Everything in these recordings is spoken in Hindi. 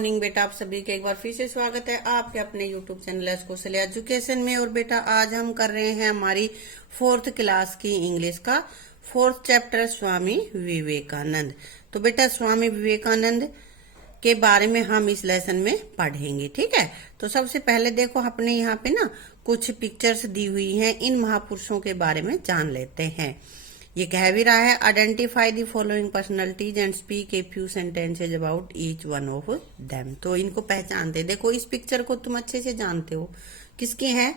मॉर्निंग बेटा, आप सभी का एक बार फिर से स्वागत है आपके अपने यूट्यूब चैनल कौशल एजुकेशन में। और बेटा आज हम कर रहे हैं हमारी 4th क्लास की इंग्लिश का 4th चैप्टर स्वामी विवेकानंद। तो बेटा स्वामी विवेकानंद के बारे में हम इस लेसन में पढ़ेंगे, ठीक है। तो सबसे पहले देखो अपने यहाँ पे ना कुछ पिक्चर्स दी हुई हैं, इन महापुरुषों के बारे में जान लेते हैं। ये कह भी रहा है identify the following personalities and speak a few sentences about each one of them. तो इनको पहचानते, देखो इस पिक्चर को तुम अच्छे से जानते हो, किसकी है?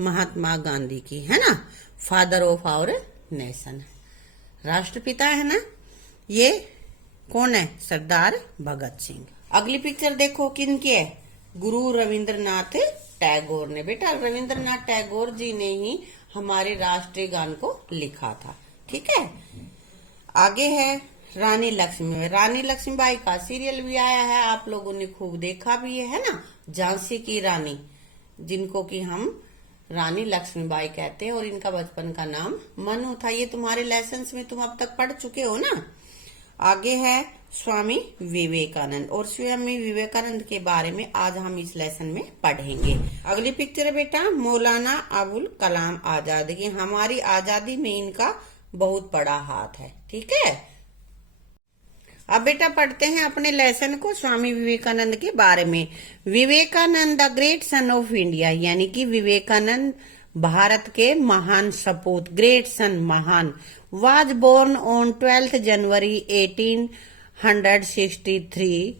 महात्मा गांधी की, है ना। फादर ऑफ आवर नेशन, राष्ट्रपिता है ना। ये कौन है? सरदार भगत सिंह। अगली पिक्चर देखो किनकी है? गुरु रविंद्रनाथ टैगोर ने। बेटा रविंद्रनाथ टैगोर जी ने ही हमारे राष्ट्रीय गान को लिखा था, ठीक है। आगे है रानी लक्ष्मीबाई। रानी लक्ष्मीबाई का सीरियल भी आया है, आप लोगों ने खूब देखा भी है ना। झांसी की रानी, जिनको कि हम रानी लक्ष्मीबाई कहते हैं, और इनका बचपन का नाम मनु था। ये तुम्हारे लेसन्स में तुम अब तक पढ़ चुके हो ना। आगे है स्वामी विवेकानंद, और स्वामी विवेकानंद के बारे में आज हम इस लेसन में पढ़ेंगे। अगली पिक्चर है बेटा मौलाना अबुल कलाम आजाद की। हमारी आजादी में इनका बहुत बड़ा हाथ है, ठीक है। अब बेटा पढ़ते हैं अपने लेसन को स्वामी विवेकानंद के बारे में। Vivekananda the great son of India, यानी कि विवेकानंद भारत के महान सपूत, ग्रेट सन महान, was born on 12th जनवरी 1863।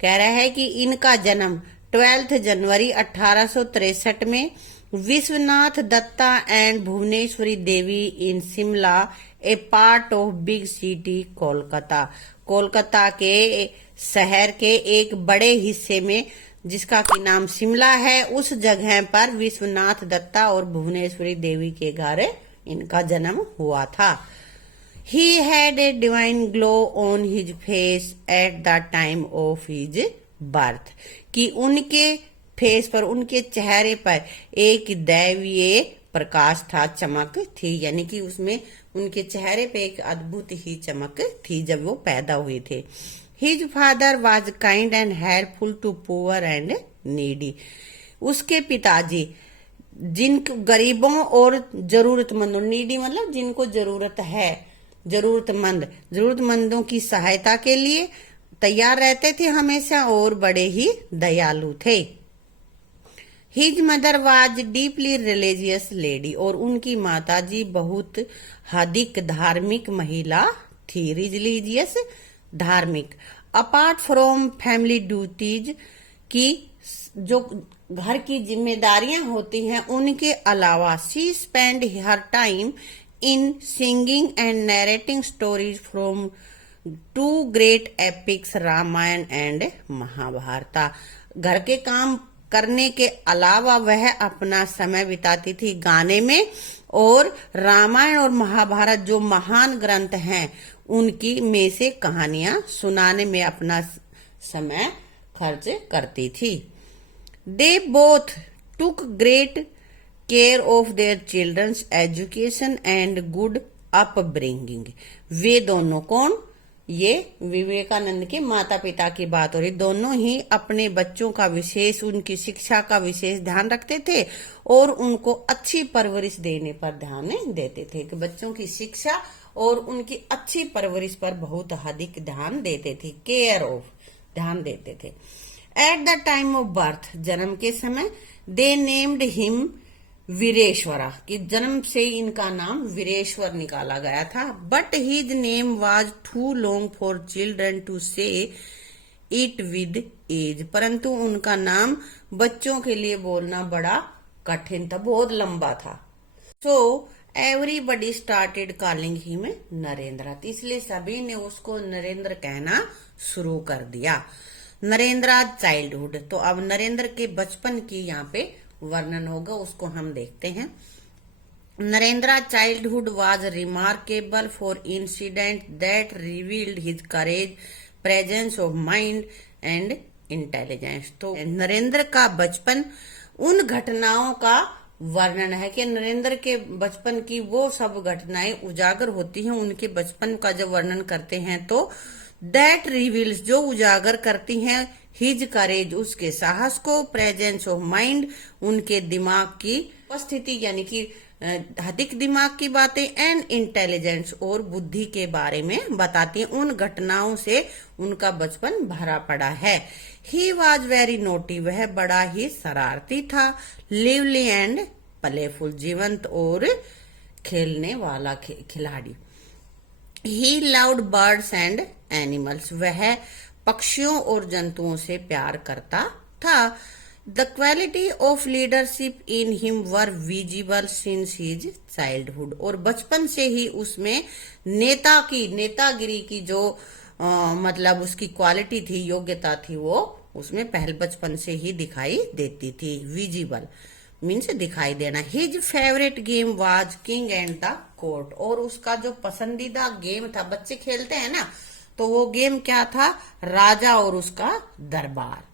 कह रहा है कि इनका जन्म 12 जनवरी 1863 में Vishwanath Datta and Bhuvaneshwari Devi in Shimla, a part of big city Kolkata. Kolkata के शहर के एक बड़े हिस्से में, जिसका की नाम शिमला है, उस जगह पर विश्वनाथ दत्ता और भुवनेश्वरी देवी के घर इनका जन्म हुआ था। He had a divine glow on his face at the time of his birth। कि उनके फेस पर, उनके चेहरे पर एक दैवीय प्रकाश था, चमक थी, यानी कि उसमें उनके चेहरे पे एक अद्भुत ही चमक थी जब वो पैदा हुए थे। His father was kind and helpful to poor and needy। उसके पिताजी जिन गरीबों और जरूरतमंदों, नीडी मतलब जिनको जरूरत है, जरूरतमंदों की सहायता के लिए तैयार रहते थे हमेशा, और बड़े ही दयालु थे। His mother was deeply religious lady, और उनकी माताजी बहुत अधिक धार्मिक महिला थी। रिलीजियस धार्मिक। अपार्ट फ्रॉम फैमिली ड्यूटीज की, जो घर की जिम्मेदारियां होती हैं, उनके अलावा she spend her time in singing and narrating stories from two great epics Ramayan and Mahabharat. घर के काम करने के अलावा वह अपना समय बिताती थी गाने में, और रामायण और महाभारत जो महान ग्रंथ हैं उनकी में से कहानियां सुनाने में अपना समय खर्च करती थी। They both took great care of their children's education and good upbringing। वे दोनों कौन? ये विवेकानंद के माता पिता की बात हो रही। दोनों ही अपने बच्चों का विशेष, उनकी शिक्षा का विशेष ध्यान रखते थे, और उनको अच्छी परवरिश देने पर ध्यान देते थे। कि बच्चों की शिक्षा और उनकी अच्छी परवरिश पर बहुत अधिक ध्यान देते थे। केयर ऑफ, ध्यान देते थे। At the time of birth, जन्म के समय, दे नेम्ड हिम वीरेश्वरा, कि जन्म से इनका नाम वीरेश्वर निकाला गया था। But his name was too long for children to say it with ease, परंतु उनका नाम बच्चों के लिए बोलना बड़ा कठिन था, बहुत लंबा था। So everybody started calling him Narendra, इसलिए सभी ने उसको नरेंद्र कहना शुरू कर दिया। नरेंद्र चाइल्डहुड, तो अब नरेंद्र के बचपन की यहाँ पे वर्णन होगा, उसको हम देखते हैं। Narendra childhood was remarkable for incident that revealed his courage, presence of mind and intelligence. तो नरेंद्र का बचपन उन घटनाओं का वर्णन है कि नरेंद्र के बचपन की वो सब घटनाएं उजागर होती हैं, उनके बचपन का जब वर्णन करते हैं तो दैट रिवील्स, जो उजागर करती हैं हिज करेज उसके साहस को, प्रेजेंस ऑफ माइंड उनके दिमाग की उपस्थिति यानी कि अधिक दिमाग की बातें, एंड इंटेलिजेंस और बुद्धि के बारे में बताती हैं। उन घटनाओं से उनका बचपन भरा पड़ा है। ही वॉज वेरी नोटी, वह बड़ा ही शरारती था। लिवली एंड प्लेफुल, जीवंत और खेलने वाला खिलाड़ी। He loved birds and animals, वह पक्षियों और जंतुओं से प्यार करता था। The quality of leadership in him were visible since his childhood, और बचपन से ही उसमें नेतागिरी की जो मतलब उसकी क्वालिटी थी, योग्यता थी, वो उसमें पहले बचपन से ही दिखाई देती थी। विजिबल मीन्स दिखाई देना। His favourite game was king and the court, और उसका जो पसंदीदा गेम था, बच्चे खेलते हैं ना, तो वो गेम क्या था? राजा और उसका दरबार।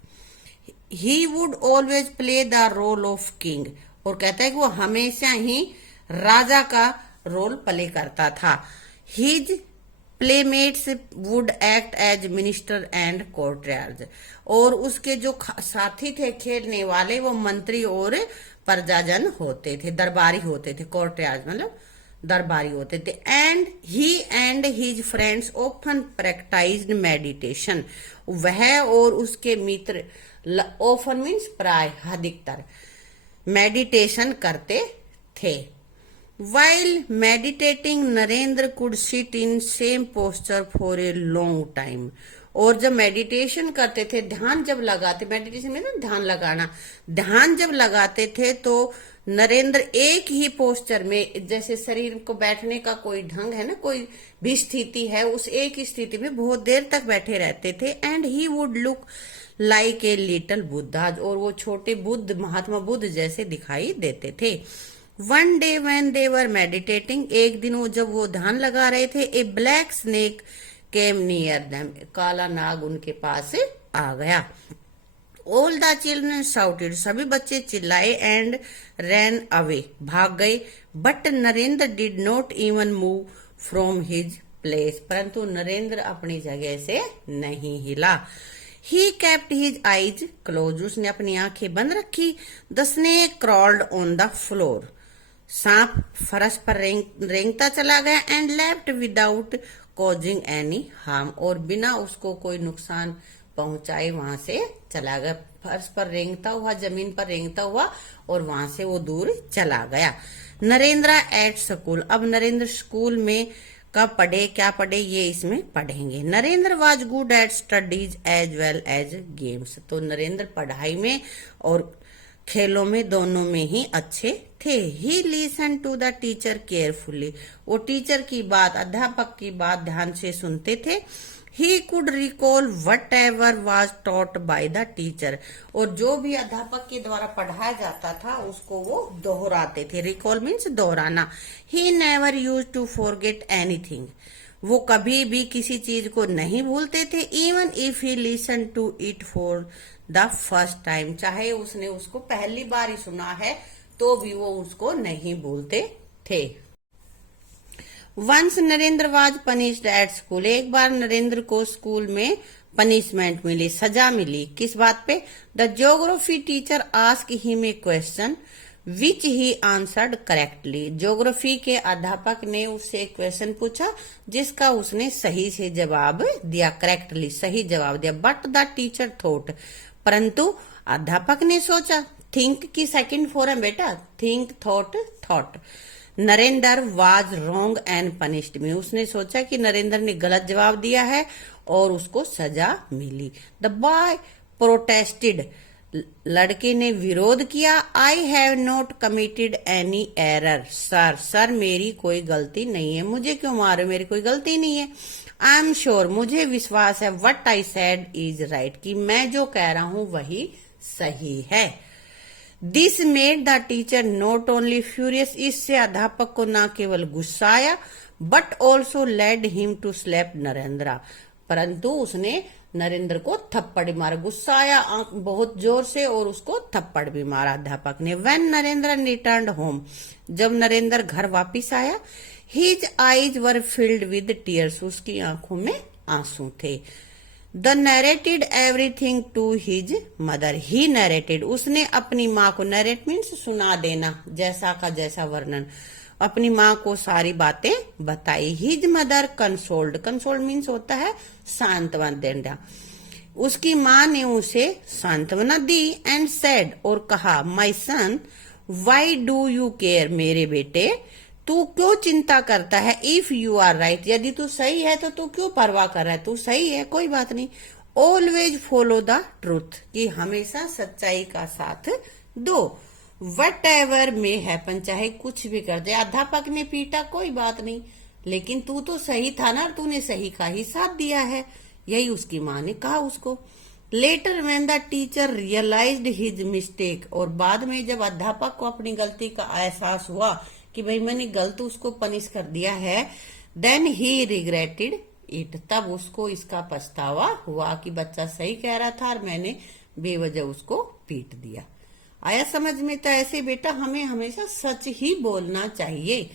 He would always play the role of king, और कहता है कि वो हमेशा ही राजा का रोल प्ले करता था। His playmates would act as minister and courtiers, और उसके जो साथी थे खेलने वाले वो मंत्री और प्रजाजन होते थे, दरबारी होते थे। courtiers मतलब दरबारी होते थे। And he and his friends often practised meditation, वह और उसके मित्र ऑफन मीन्स प्राय, अधिकतर मेडिटेशन करते थे। While meditating Narendra could sit in same posture for a long time, और जब मेडिटेशन करते थे, ध्यान जब लगाते, मेडिटेशन में ना ध्यान लगाना, ध्यान जब लगाते थे तो नरेंद्र एक ही पोस्चर में, जैसे शरीर को बैठने का कोई ढंग है ना, कोई भी स्थिति है, उस एक ही स्थिति में बहुत देर तक बैठे रहते थे। And he would look like a little Buddha, और वो छोटे बुद्ध, महात्मा बुद्ध जैसे दिखाई देते थे। One day when they were meditating, एक दिन वो जब वो ध्यान लगा रहे थे, a black snake came near them, काला नाग उनके पास आ गया। ऑल द चिल्ड्रन शाउटेड, सभी बच्चे चिल्लाए। एंड रैन अवे, भाग गए। But Narendra did not even move from his place, परंतु नरेंद्र अपनी जगह से नहीं हिला। He kept his eyes close, उसने अपनी आंखें बंद रखी। The snake crawled on the floor, सांप फर्श पर रेंगता चला गया। And left without causing any harm, और बिना उसको कोई नुकसान पहुंचाए वहां से चला गया। फर्श पर रेंगता हुआ, जमीन पर रेंगता हुआ, और वहां से वो दूर चला गया। नरेंद्र एट स्कूल, अब नरेंद्र स्कूल में कब पढ़े, क्या पढ़े, ये इसमें पढ़ेंगे। Narendra was good at studies as well as games, तो नरेंद्र पढ़ाई में और खेलों में दोनों में ही अच्छे थे। He listen to the teacher carefully, वो टीचर की बात, अध्यापक की बात ध्यान से सुनते थे। He could recall whatever was taught by the teacher, और जो भी अध्यापक के द्वारा पढ़ाया जाता था उसको वो दोहराते थे। रिकॉल मीन्स दोहराना। He never use to forget anything, वो कभी भी किसी चीज को नहीं भूलते थे। Even if he listen to it for the first time, चाहे उसने उसको पहली बार ही सुना है तो भी वो उसको नहीं भूलते थे। Once Narendra was punished at school, एक बार नरेंद्र को स्कूल में पनिशमेंट मिली, सजा मिली। किस बात पे? The geography teacher ask him a question which he answered correctly, geography के अध्यापक ने उससे एक क्वेश्चन पूछा जिसका उसने सही से जवाब दिया, करेक्टली सही जवाब दिया। बट द टीचर थॉट, परंतु अध्यापक ने सोचा, थिंक की सेकंड फॉर्म बेटा, think thought thought. Narendra was wrong and punished me, उसने सोचा कि नरेंद्र ने गलत जवाब दिया है और उसको सजा मिली। द बॉय प्रोटेस्टेड, लड़के ने विरोध किया। I have not committed any error sir, sir मेरी कोई गलती नहीं है, मुझे क्यों मारो, मेरी कोई गलती नहीं है। आई एम श्योर, मुझे विश्वास है, what I said is right, कि मैं जो कह रहा हूं वही सही है। This made the teacher not only furious, इससे अध्यापक को न केवल गुस्सा आया but also led him to slap Narendra, परंतु उसने नरेंद्र को थप्पड़ भी मारा। गुस्सा आया बहुत जोर से और उसको थप्पड़ भी मारा अध्यापक ने। व्हेन नरेंद्र रिटर्न्ड होम, जब नरेंद्र घर वापिस आया, his eyes were filled with tears, उसकी आंखों में आंसू थे। The narrated everything to his mother. He narrated, उसने अपनी माँ को, नरेट मीन्स सुना देना, जैसा का जैसा वर्णन, अपनी माँ को सारी बातें बताई। His mother consoled, consoled means होता है सांत्वना देना। उसकी माँ ने उसे सांत्वना दी। एंड सेड, और कहा, माई सन वाई डू यू केयर, मेरे बेटे तू क्यों चिंता करता है। इफ यू आर राइट, यदि तू सही है तो तू क्यों परवाह कर रहा है, तू सही है कोई बात नहीं। ऑलवेज फॉलो द ट्रूथ, कि हमेशा सच्चाई का साथ दो। वट एवर मे हैपन, चाहे कुछ भी कर दे। अध्यापक ने पीटा कोई बात नहीं, लेकिन तू तो सही था ना, तूने सही का ही साथ दिया है, यही उसकी माँ ने कहा उसको। Later when the teacher realised his mistake, और बाद में जब अध्यापक को अपनी गलती का एहसास हुआ कि भाई मैंने गलत उसको पनिश कर दिया है, देन ही रिग्रेटेड इट, तब उसको इसका पछतावा हुआ कि बच्चा सही कह रहा था और मैंने बेवजह उसको पीट दिया। आया समझ में। तो ऐसे बेटा हमें हमेशा सच ही बोलना चाहिए।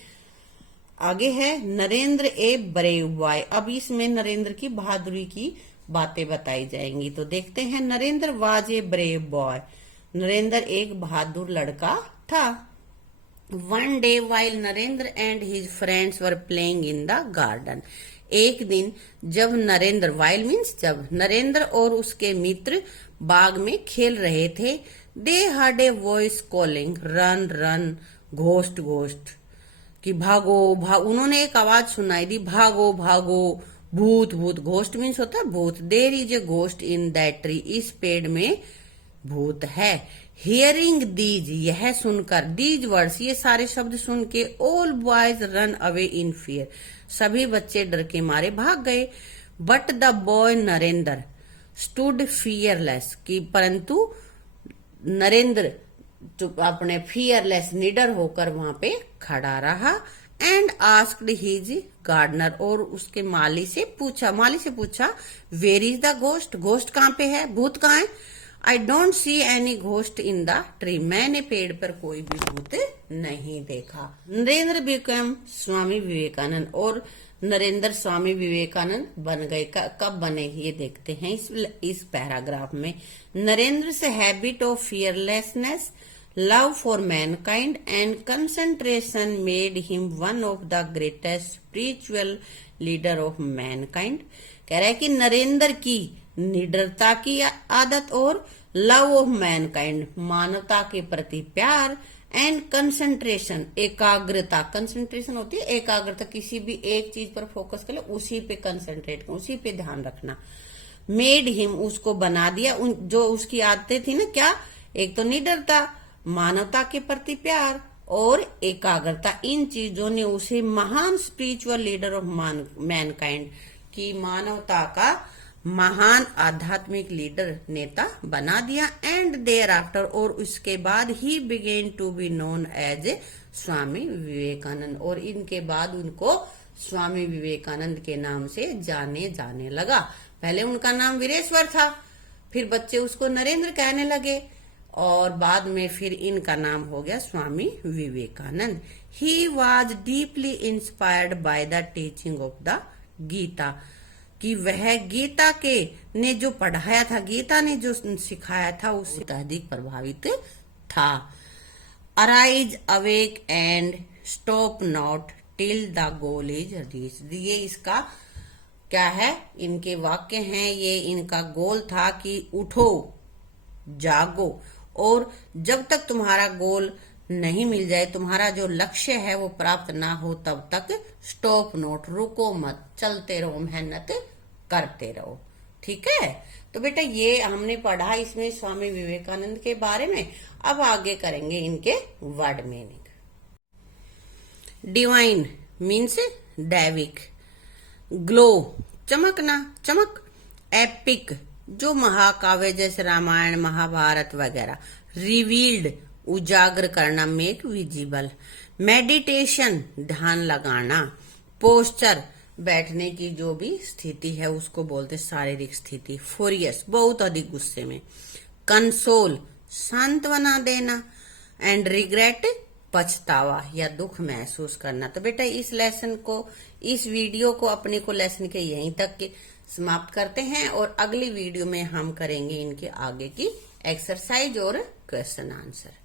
आगे है नरेंद्र ए ब्रेव बॉय। अब इसमें नरेंद्र की बहादुरी की बातें बताई जाएंगी। तो देखते हैं, Narendra was a brave boy. Narendra एक बहादुर लड़का था। One day while Narendra and his friends were playing in the garden, एक दिन जब नरेंद्र, वाइल मीन्स जब, नरेंद्र और उसके मित्र बाग में खेल रहे थे, दे heard a voice calling run run ghost ghost, कि भागो भाग, उन्होंने एक आवाज सुनाई दी, भागो भागो भूत भूत। घोस्ट मीन्स होता है भूत। There is a ghost in that tree, इस पेड़ में भूत है। हियरिंग दीज, यह सुनकर, दीज वर्ड्स, ये सारे शब्द सुन के, all boys run away in fear, सभी बच्चे डर के मारे भाग गए। But the boy Narendra stood fearless, कि परंतु नरेंद्र अपने फियरलेस, निडर होकर वहां पे खड़ा रहा। एंड आस्क्ड हिज गार्डनर, और उसके माली से पूछा where is the ghost, ghost कहाँ पे है, भूत कहाँ है। I don't see any ghost in the tree, मैंने पेड़ पर कोई भी भूत नहीं देखा। नरेंद्र बिकम स्वामी विवेकानंद, और नरेंद्र स्वामी विवेकानंद बन गए। कब बने ये देखते हैं इस पैराग्राफ में। नरेंद्र से habit of fearlessness, love for Mankind and concentration made him one of the greatest spiritual leader of Mankind. कह रहा है कि नरेंद्र की निडरता की आदत और लव ऑफ मैनकाइंड, मानवता के प्रति प्यार, एंड कंसंट्रेशन, एकाग्रता, कंसंट्रेशन होती है एकाग्रता, किसी भी एक चीज पर फोकस कर ले, उसी पे कंसंट्रेट कर, उसी पे ध्यान रखना। मेड हिम, उसको बना दिया, जो उसकी आदतें थी ना, क्या, एक तो निडरता, मानवता के प्रति प्यार और एकाग्रता, इन चीजों ने उसे महान स्पिरिचुअल लीडर ऑफ मैनकाइंड, की मानवता का महान आध्यात्मिक लीडर, नेता बना दिया। एंड देयर आफ्टर, और उसके बाद he began to be known as Swami Vivekananda, और इनके बाद उनको स्वामी विवेकानंद के नाम से जाने लगा। पहले उनका नाम वीरेश्वर था, फिर बच्चे उसको नरेंद्र कहने लगे, और बाद में फिर इनका नाम हो गया Swami Vivekananda. He was deeply inspired by the teaching of the Gita, कि वह गीता के ने जो पढ़ाया था, गीता ने जो सिखाया था, उससे अधिक प्रभावित था। Arise awake and stop not till the goal is reached, ये इसका क्या है, इनके वाक्य हैं, ये इनका गोल था कि उठो जागो, और जब तक तुम्हारा गोल नहीं मिल जाए, तुम्हारा जो लक्ष्य है वो प्राप्त ना हो, तब तक स्टॉप नोट, रुको मत, चलते रहो, मेहनत करते रहो। ठीक है, तो बेटा ये हमने पढ़ा इसमें स्वामी विवेकानंद के बारे में। अब आगे करेंगे इनके वर्ड मीनिंग। डिवाइन मीन्स दैविक, ग्लो चमकना, चमक, एपिक जो महाकाव्य जैसे रामायण महाभारत वगैरह, रिवील्ड उजागर करना, मेक विजिबल, मेडिटेशन ध्यान लगाना, पोस्चर बैठने की जो भी स्थिति है उसको बोलते शारीरिक स्थिति, फ्यूरियस बहुत अधिक गुस्से में, कंसोल सांत्वना देना, एंड रिग्रेट पछतावा या दुख महसूस करना। तो बेटा इस लेसन को, इस वीडियो को अपने को लेसन के यहीं तक के समाप्त करते हैं और अगली वीडियो में हम करेंगे इनके आगे की एक्सरसाइज और क्वेश्चन आंसर।